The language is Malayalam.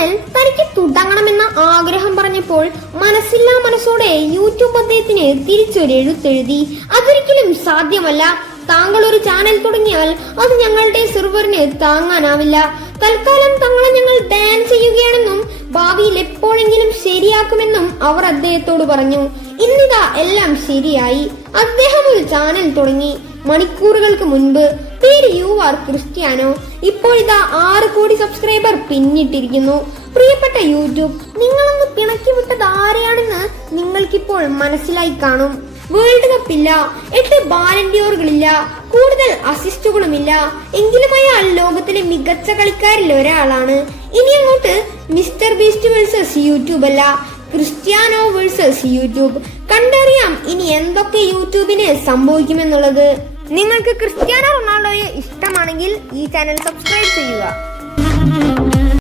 ചാനൽ തനിക്ക് തുടങ്ങണമെന്ന ആഗ്രഹം പറഞ്ഞപ്പോൾ മനസ്സില്ലാ മനസ്സോടെ യൂട്യൂബ് അദ്ദേഹത്തിന് തിരിച്ചൊരു എഴുത്തെഴുതി. അതൊരിക്കലും സാധ്യമല്ല. താങ്കൾ ഒരു ചാനൽ തുടങ്ങിയാൽ അത് ഞങ്ങളുടെ സെർവറിന് താങ്ങാനാവില്ല. തൽക്കാലം തങ്ങളെ ഞങ്ങൾ ബാൻ ചെയ്യുകയാണെന്നും ഭാവിയിൽ എപ്പോഴെങ്കിലും ശരിയാക്കുമെന്നും അവർ അദ്ദേഹത്തോട് പറഞ്ഞു. ഇന്നിതാ എല്ലാം ശരിയായി. അദ്ദേഹം ഒരു ചാനൽ തുടങ്ങി. മണിക്കൂറുകൾക്ക് മുൻപ്. പേര് യു ആർ ക്രിസ്ത്യാനോ. ഇപ്പോഴിതാ 6 കോടി സബ്സ്ക്രൈബർ പിന്നിട്ടിരിക്കുന്നു. പ്രിയപ്പെട്ട യൂട്യൂബ്, നിങ്ങളൊന്ന് പിണക്കി വിട്ടത് ആരെയാണെന്ന് നിങ്ങൾക്കിപ്പോൾ മനസ്സിലായി കാണും. വേൾഡ് കപ്പ് ഇല്ല, 8 ബാലൻഡിയോറുകളില്ല, കൂടുതൽ അസിസ്റ്റുകളുമില്ല. എങ്കിലും അയാൾ ലോകത്തിലെ മികച്ച കളിക്കാരിൽ ഒരാളാണ്. ഇനി അങ്ങോട്ട് മിസ്റ്റർ ബീസ്റ്റ് വേഴ്സസ് യൂട്യൂബ് അല്ല, ക്രിസ്ത്യാനോ വേഴ്സസ് യൂട്യൂബ്. കണ്ടറിയാം ഇനി എന്തൊക്കെ യൂട്യൂബിന് സംഭവിക്കുമെന്നുള്ളത്. നിങ്ങൾക്ക് ക്രിസ്ത്യാനോ റൊണാൾഡോയെ ഇഷ്ടമാണെങ്കിൽ ഈ ചാനൽ സബ്സ്ക്രൈബ് ചെയ്യുക.